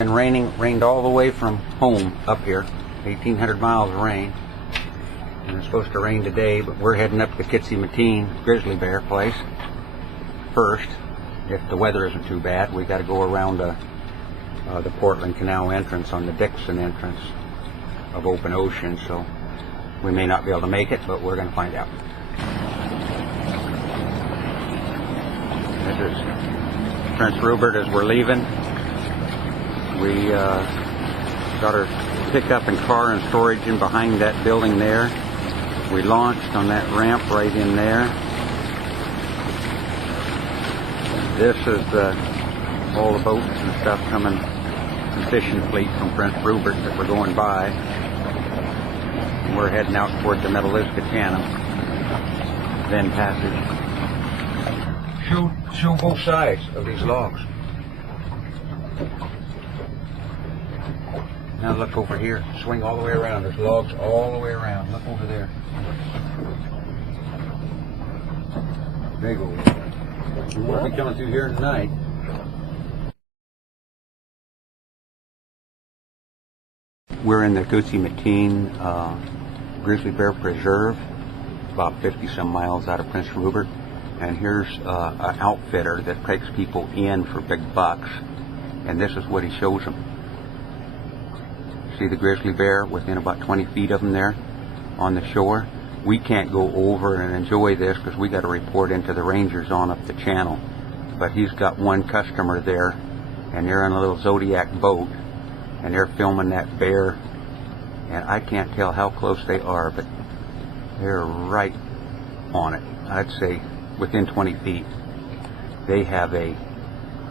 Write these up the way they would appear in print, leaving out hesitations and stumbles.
And rained all the way from home up here, 1,800 miles of rain. And it's supposed to rain today, but we're heading up to Kitsi-Matine grizzly bear place first. If the weather isn't too bad, we got to go around the Portland Canal entrance on the Dixon entrance of open ocean, so we may not be able to make it, but we're going to find out. This is Prince Rupert as we're leaving. We got our pickup and car and storage in behind that building there. We launched on that ramp right in there. This is all the boats and stuff coming, the fishing fleet from Prince Rupert that we're going by. And we're heading out toward the Metalliska Channel, then passage. Show both sides of these logs. Now look over here, swing all the way around. There's logs all the way around. Look over there. Big old. We won't be coming through here tonight. We're in the Kitsi-Matine Grizzly Bear Preserve, about 50 some miles out of Prince Rupert. And here's an outfitter that takes people in for big bucks. And this is what he shows them. See the grizzly bear within about 20 feet of them there on the shore? We can't go over and enjoy this because we got to report into the rangers on up the channel. But he's got one customer there, and they're on a little Zodiac boat, and they're filming that bear. And I can't tell how close they are, but they're right on it. I'd say within 20 feet. They have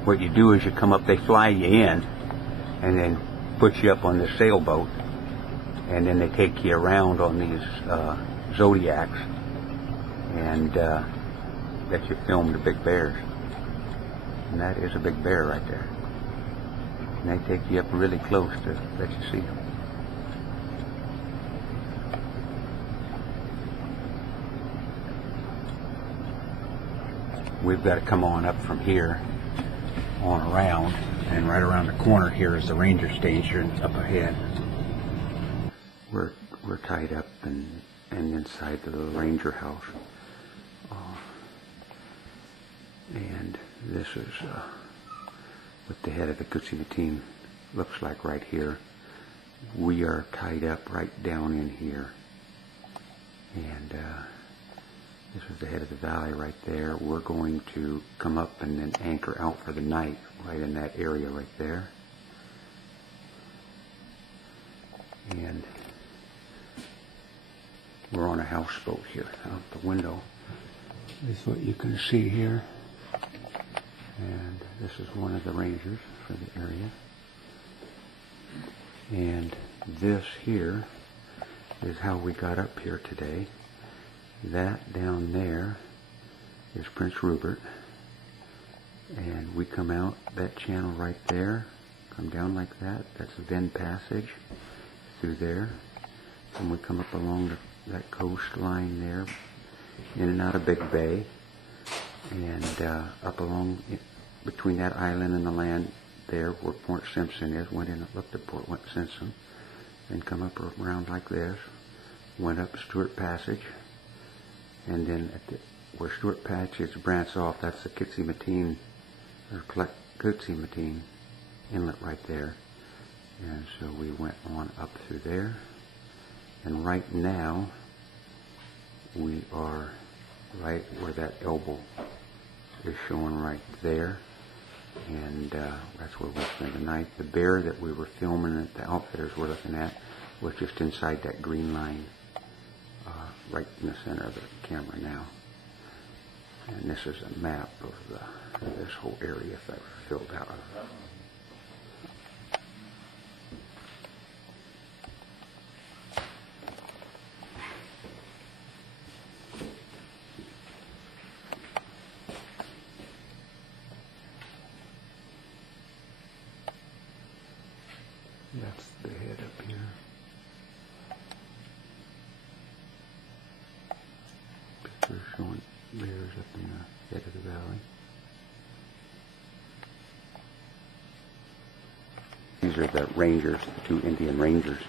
what you do is you come up, they fly you in, and then put you up on the sailboat, and then they take you around on these Zodiacs, and let you film the big bears. And that is a big bear right there. And they take you up really close to let you see them. We've got to come on up from here on around, and right around the corner here is the ranger station up ahead. We're tied up and inside the little ranger house, and this is what the head of the Kitsi-Matine looks like right here. We are tied up right down in here, and this is the head of the valley right there. We're going to come up and then anchor out for the night right in that area right there. And we're on a houseboat here out the window. This is what you can see here. And this is one of the rangers for the area. And this here is how we got up here today. That down there is Prince Rupert, and we come out that channel right there, come down like that. That's the Venn Passage through there, and we come up along that coastline there, in and out of Big Bay, and up along between that island and the land there where Port Simpson is. Went in and looked at Port Simpson, then come up around like this, went up Stewart Passage. And then where Stewart Passage branches off, that's the Kitsi-Matine, or Kitsi-Matine inlet right there. And so we went on up through there. And right now, we are right where that elbow is showing right there. And that's where we spent the night. The bear that we were filming that the outfitters were looking at was just inside that green line. Right in the center of the camera now. And this is a map of this whole area that I filled out of. That's the head up here. Picture showing bears up in the head of the valley. are the rangers, the 2 Indian rangers.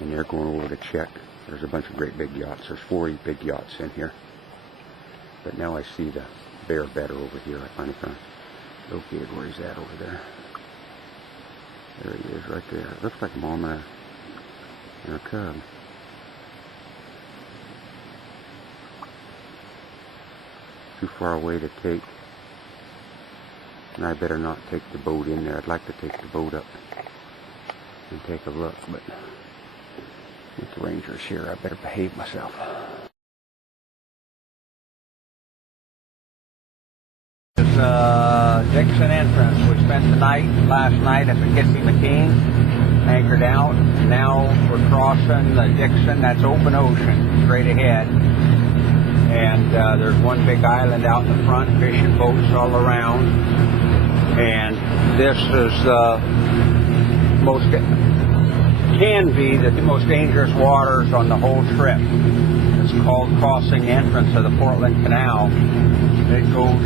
And they're going over to check. There's a bunch of great big yachts. There's 4 big yachts in here. But now I see the bear better over here. I finally found located where he's at over there. There he is right there. It looks like a mom and a cub. Too far away to take. And I better not take the boat in there. I'd like to take the boat up and take a look, but with the rangers here, I better behave myself. This is Dixon entrance. We spent the last night at the Kitsy-McKean, anchored out. Now we're crossing the Dixon. That's open ocean, straight ahead. And there's one big island out in the front, fishing boats all around. And this is can be the most dangerous waters on the whole trip. It's called crossing the entrance of the Portland Canal. It goes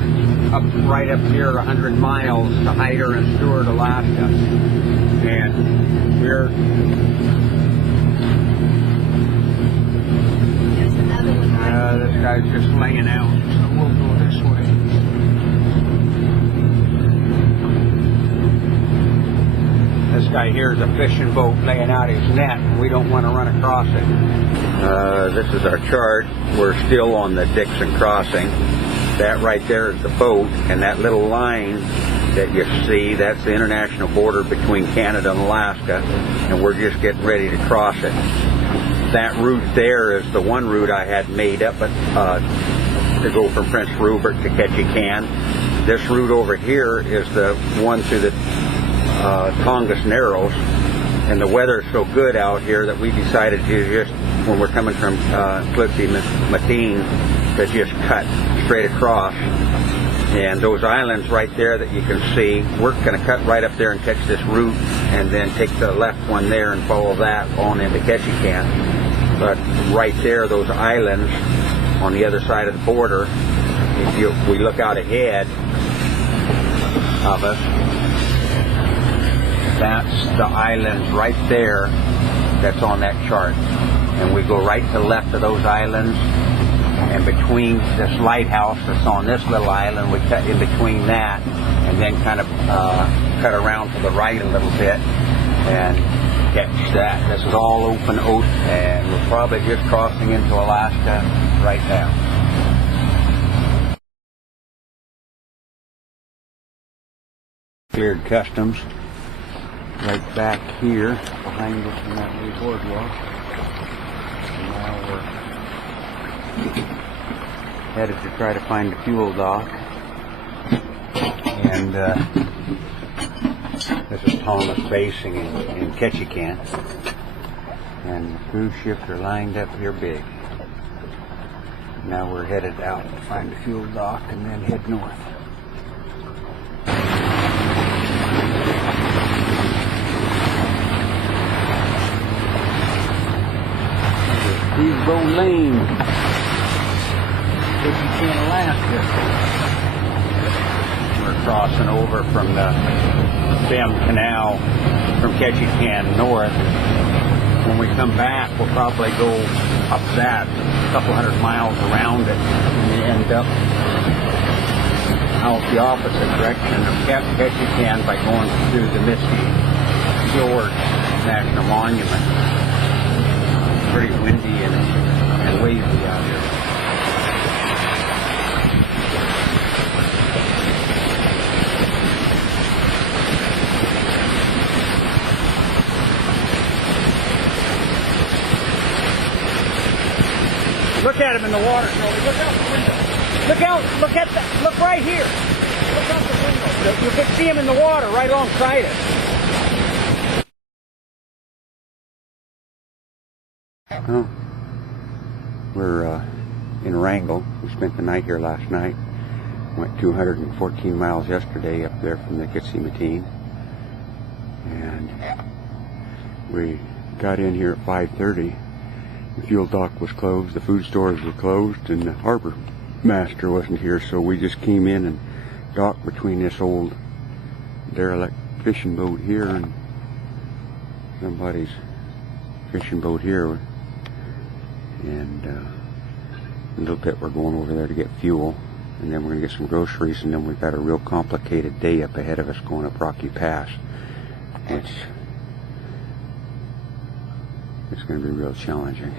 right up here 100 miles to Hyder and Stewart, Alaska. And we're this guy's just laying out, so we'll go this way. This guy here is a fishing boat laying out his net, and we don't want to run across it. This is our chart. We're still on the Dixon crossing. That right there is the boat, and that little line that you see, that's the international border between Canada and Alaska, and we're just getting ready to cross it. That route there is the one route I had made up to go from Prince Rupert to Ketchikan. This route over here is the one through the Tongass Narrows, and the weather is so good out here that we decided to just, when we're coming from Kitsy-McKean, to just cut straight across. And those islands right there that you can see, we're going to cut right up there and catch this route, and then take the left one there and follow that on into Ketchikan. But right there, those islands on the other side of the border, if we look out ahead of us, that's the islands right there that's on that chart. And we go right to the left of those islands, and between this lighthouse that's on this little island, we cut in between that, and then kind of cut around to the right a little bit and catch that. This is all open ocean, and we're probably just crossing into Alaska right now. Cleared customs right back here behind us in that little boardwalk. And now we're headed to try to find the fuel dock. And this is Thomas Basing in Ketchikan. And the cruise ships are lined up here big. Now we're headed out to find the fuel dock and then head north. Steamboat Lane, Ketchikan, Alaska. We're crossing over from the Bem Canal from Ketchikan north. When we come back, we'll probably go up that a couple hundred miles around it, and we end up out the opposite direction of Ketchikan by going through the Misty Fjord National Monument. Pretty windy and wavy out here. Look at him in the water, Joey. Look out the window. Look out, look at that. Look right here. Look out the window. You can see him in the water right alongside us. Oh, we're in Wrangell. We spent the night here last night. Went 214 miles yesterday up there from the Kitsy-McKean. And we got in here at 5:30. The fuel dock was closed, the food stores were closed, and the harbor master wasn't here, so we just came in and docked between this old derelict fishing boat here and somebody's fishing boat here, and in a little bit we're going over there to get fuel, and then we're going to get some groceries, and then we've got a real complicated day up ahead of us going up Rocky Pass. It's going to be real challenging.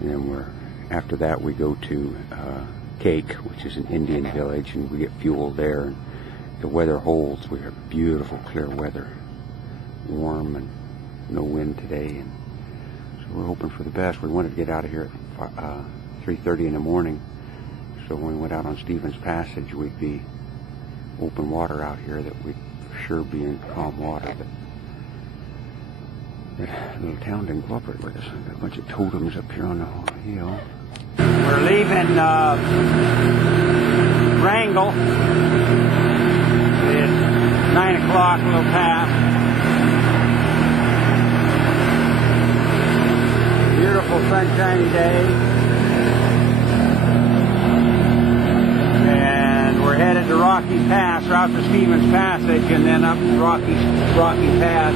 And then after that we go to Cake, which is an Indian village, and we get fuel there. And the weather holds. We have beautiful clear weather, warm and no wind today, and so we're hoping for the best. We wanted to get out of here at 3:30 in the morning, so when we went out on Stevens Passage we'd be open water out here, that we'd for sure be in calm water. But the little town didn't cooperate with us. We've got a bunch of totems up here on the hill. We're leaving Wrangell. It's 9 o'clock, a little past. Beautiful sunshiny day. And we're headed to Rocky Pass, or out to Stevens Passage, and then up Rocky Pass.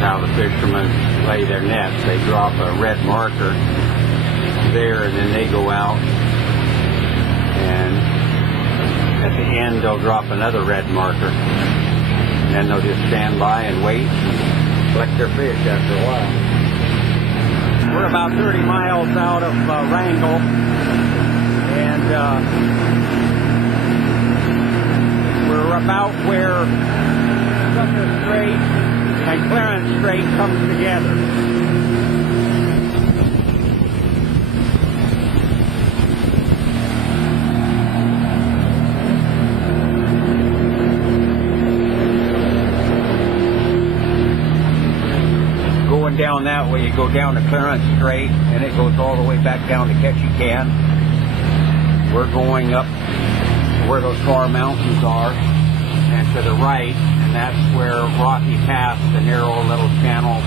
How the fishermen lay their nets. They drop a red marker there, and then they go out, and at the end they'll drop another red marker, and then they'll just stand by and wait and collect their fish after a while. We're about 30 miles out of Wrangell, and we're about where Sumner Strait and Clarence Strait comes together. Going down that way, you go down to Clarence Strait, and it goes all the way back down to Ketchikan. We're going up where those far mountains are, and to the right, and that's where Rocky Pass, the narrow little channel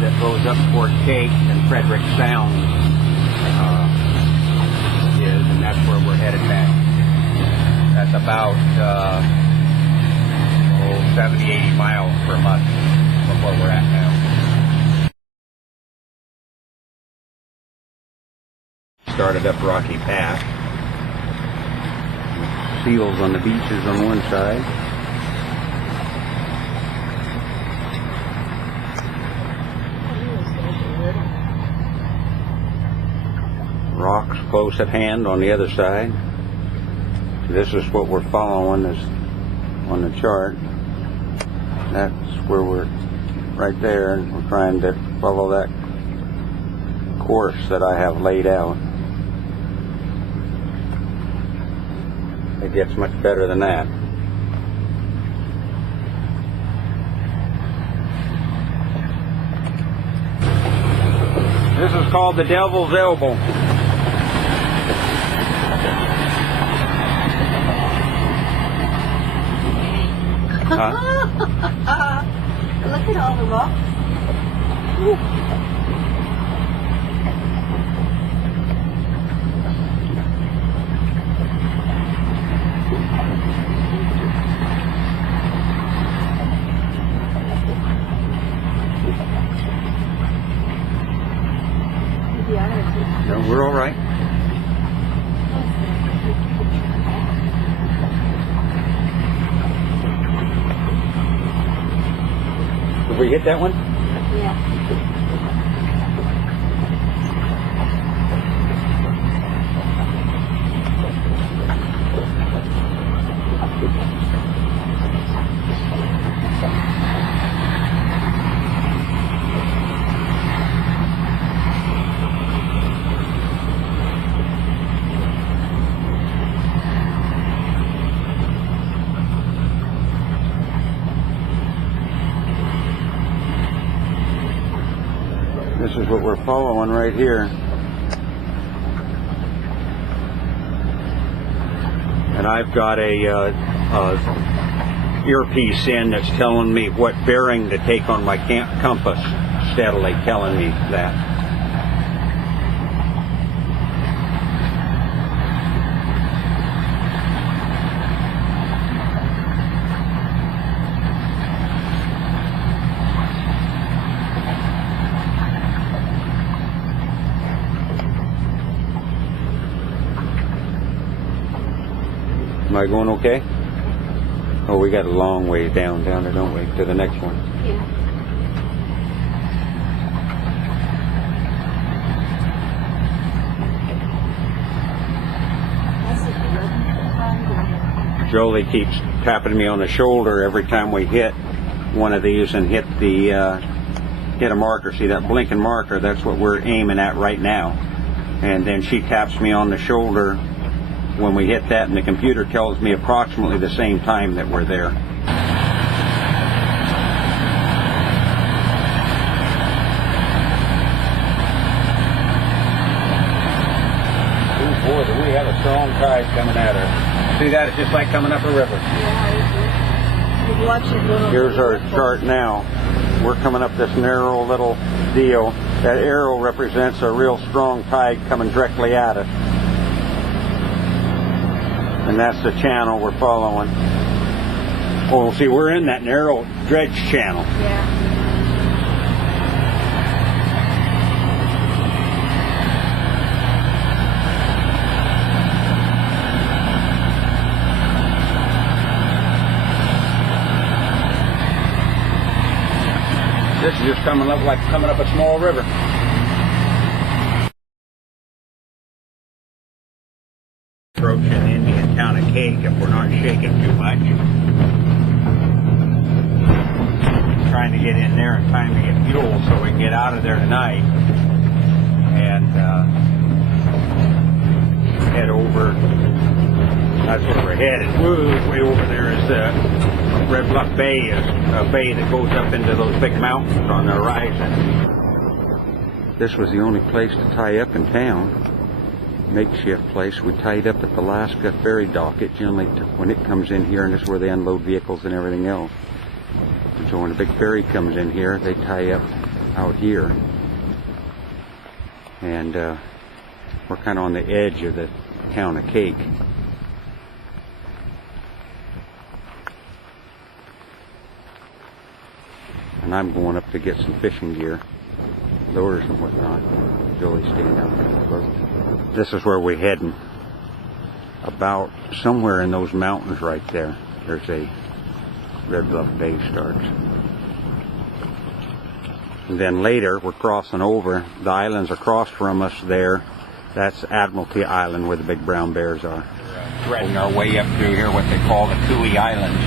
that goes up toward Cake and Frederick Sound is, and that's where we're headed back. That's about 70, 80 miles from us from where we're at now. Started up Rocky Pass. Seals on the beaches on one side. Rocks close at hand on the other side. This is what we're following on the chart. That's where we're right there, and we're trying to follow that course that I have laid out. It gets much better than that. This is called the Devil's Elbow. Look at all the rocks. Ooh. No, we're all right. Did we hit that one? Yeah. This is what we're following right here. And I've got a earpiece in that's telling me what bearing to take on my compass, steadily telling me that. Am I going okay? Oh, we got a long ways down there, don't we? To the next one. Yeah. Jolie keeps tapping me on the shoulder every time we hit one of these and hit a marker. See that blinking marker? That's what we're aiming at right now. And then she taps me on the shoulder when we hit that, and the computer tells me approximately the same time that we're there. Oh boy, do we have a strong tide coming at us. See that? It's just like coming up a river. Here's our chart now. We're coming up this narrow little deal. That arrow represents a real strong tide coming directly at us. And that's the channel we're following. Oh, see, we're in that narrow dredge channel. Yeah. This is just coming up like coming up a small river. Approaching the Indian town of Cake if we're not shaking too much. Trying to get in there in time to get fuel so we can get out of there tonight and head over. That's where we're headed. Way over there is Red Bluff Bay, is a bay that goes up into those big mountains on the horizon. This was the only place to tie up in town. Makeshift place. We tied up at the Alaska ferry dock. It generally, when it comes in here, and this is where they unload vehicles and everything else. And so when a big ferry comes in here, they tie up out here. And we're kind of on the edge of the town of Cake. And I'm going up to get some fishing gear, lures and whatnot. Jolie's staying out there in the boat. This is where we're heading. About somewhere in those mountains right there, there's a Red Bluff Bay starts. And then later, we're crossing over. The islands across from us there, that's Admiralty Island where the big brown bears are. Threading our way up through here, what they call the Tui Islands.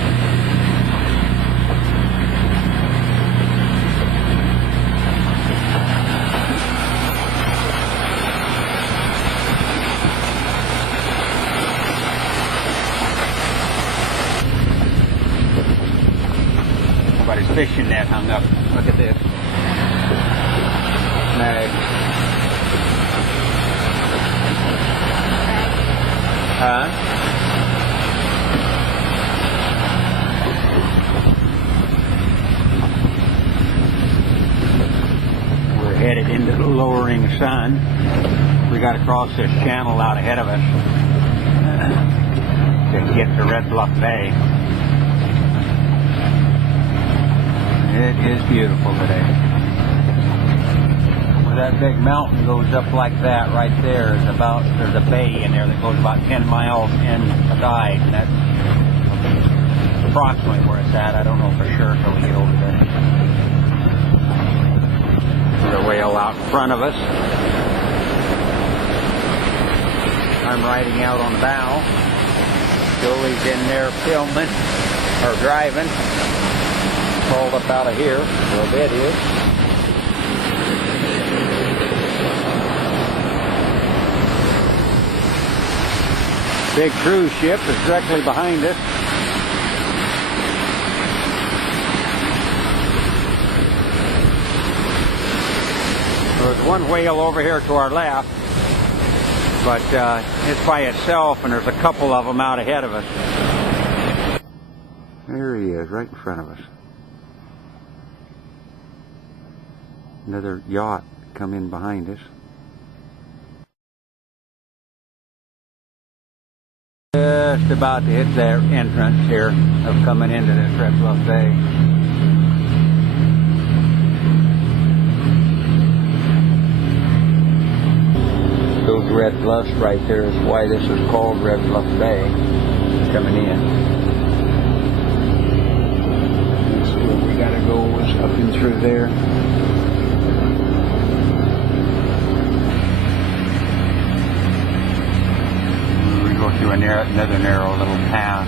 Somebody's fishing net hung up. Look at this. Snag. Huh? We're headed into the lowering sun. We got to cross this channel out ahead of us to get to Red Bluff Bay. It is beautiful today. Where that big mountain goes up like that right there is about, there's a bay in there that goes about 10 miles inside, and that's approximately where it's at. I don't know for sure until we get over there. There's a whale out in front of us. I'm riding out on the bow. Jolie's in there filming, or driving. Crawled up out of here where a bed is. Big cruise ship is directly behind us. There's one whale over here to our left, but it's by itself, and there's a couple of them out ahead of us. There he is, right in front of us. Another yacht come in behind us. Just about to hit their entrance here of coming into this Red Bluff Bay. Those red bluffs right there is why this is called Red Bluff Bay. coming in. That's where we gotta go, is up and through there. We go through another narrow little path.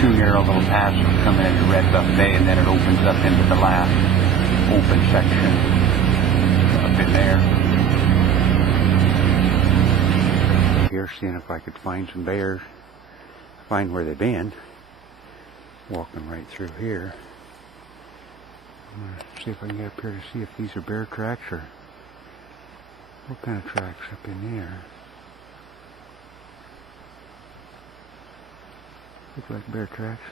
2 narrow little paths coming into Red Bluff Bay, and then it opens up into the last open section up in there. Here, seeing if I could find some bears, find where they've been. Walking right through here. I'm gonna see if I can get up here to see if these are bear tracks or what kind of tracks up in there. Look like bear tracks.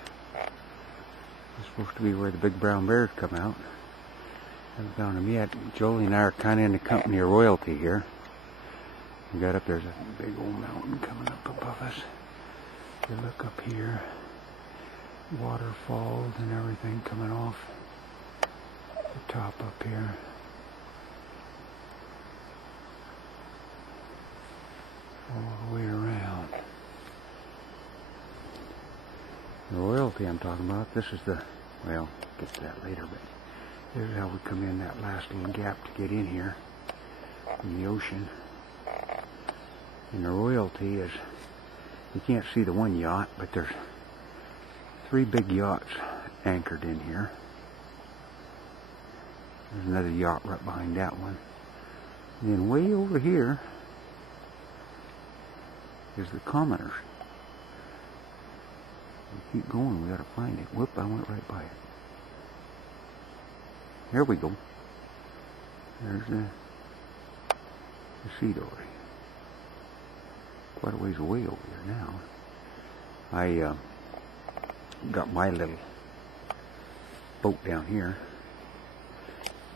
It's supposed to be where the big brown bears come out. Haven't found them yet. Jolie and I are kind of in the company of royalty here. We got up, there's a big old mountain coming up above us. You look up here, waterfalls and everything coming off the top up here. All the way around. The royalty I'm talking about, this is the, well, get to that later, but this is how we come in that last little gap to get in here in the ocean. And the royalty is, you can't see the one yacht, but there's 3 big yachts anchored in here. There's another yacht right behind that one. And then way over here is the commoners. We keep going, we gotta find it. Whoop, I went right by it. Here we go. There's the Sea Dory. Quite a ways away over here now. I got my little boat down here,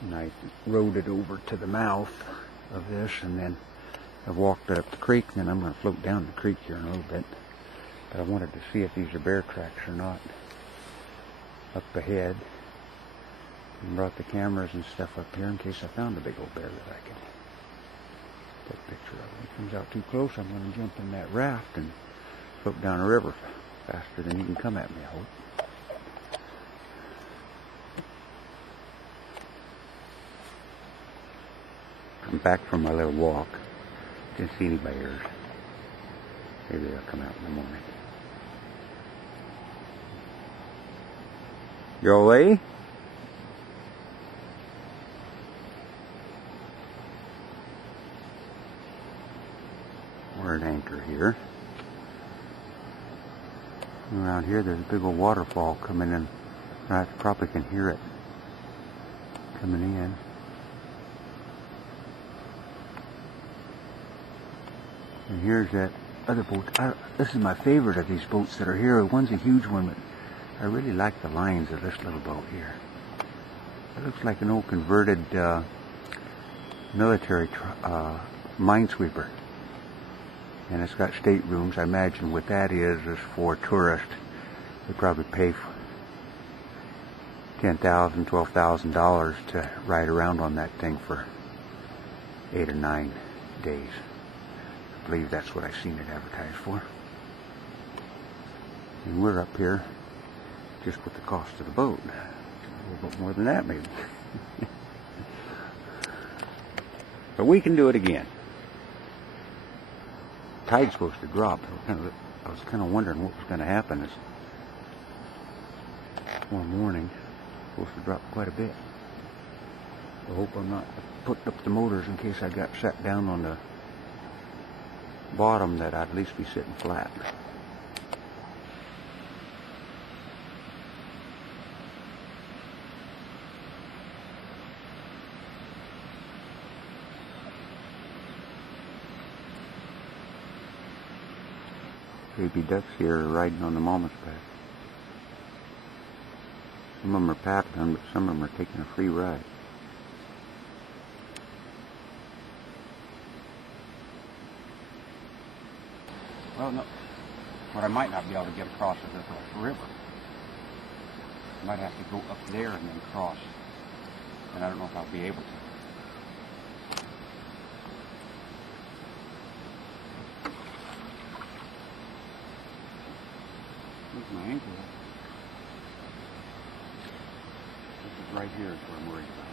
and I rowed it over to the mouth of this, and then I walked it up the creek, and then I'm going to float down the creek here in a little bit. But I wanted to see if these are bear tracks or not up ahead, and brought the cameras and stuff up here in case I found a big old bear that I could take a picture of. If it comes out too close, I'm going to jump in that raft and float down a river faster than he can come at me, I hope. I'm back from my little walk. Didn't see any bears. Maybe they'll come out in the morning. Jolie? We're at anchor here. Around here there's a big old waterfall coming in. I probably can hear it coming in. And here's that other boat. This is my favorite of these boats that are here. One's a huge one, but I really like the lines of this little boat here. It looks like an old converted military minesweeper. And it's got staterooms. I imagine what that is for tourists. They probably pay $10,000, $12,000 to ride around on that thing for 8 or 9 days. I believe that's what I've seen it advertised for. And we're up here just with the cost of the boat. A little bit more than that maybe. But we can do it again. Tide's supposed to drop. I was kind of wondering what was going to happen this one morning. It's supposed to drop quite a bit. I hope I'm not putting up the motors in case I got set down on the bottom, that I'd at least be sitting flat. Baby ducks here are riding on the mama's back. Some of them are paddling, but some of them are taking a free ride. Well, no. What I might not be able to get across is this river. I might have to go up there and then cross. And I don't know if I'll be able to. my ankle. This is right here is what I'm worried about.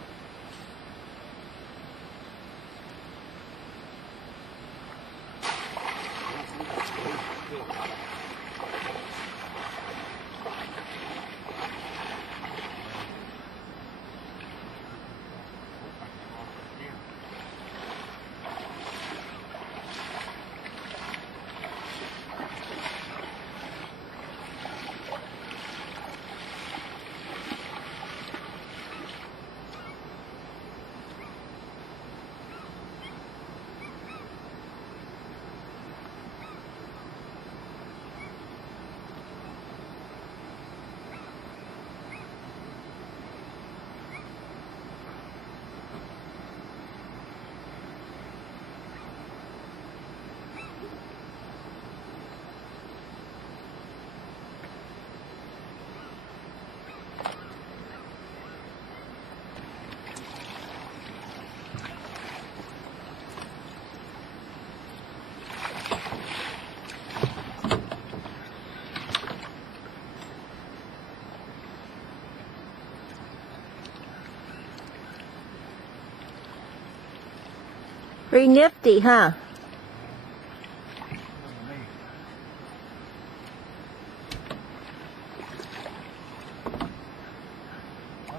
Pretty nifty, huh?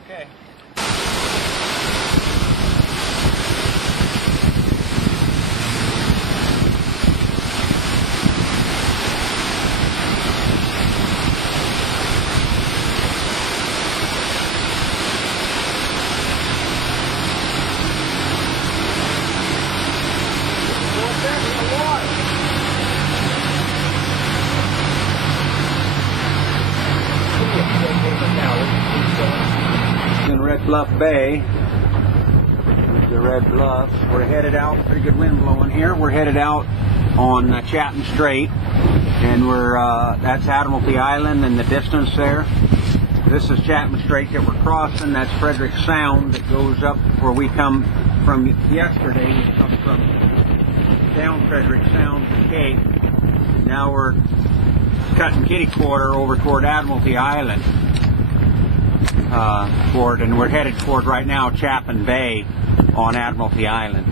Okay. In Red Bluff Bay, there's the Red Bluffs. We're headed out, pretty good wind blowing here. We're headed out on Chapman Strait, and that's Admiralty Island in the distance there. This is Chapman Strait that we're crossing. That's Frederick Sound that goes up where we come from yesterday. We come from down Frederick Sound to Cape. Now we're cutting kitty quarter over toward Admiralty Island. And we're headed toward right now Chapman Bay on Admiralty Island.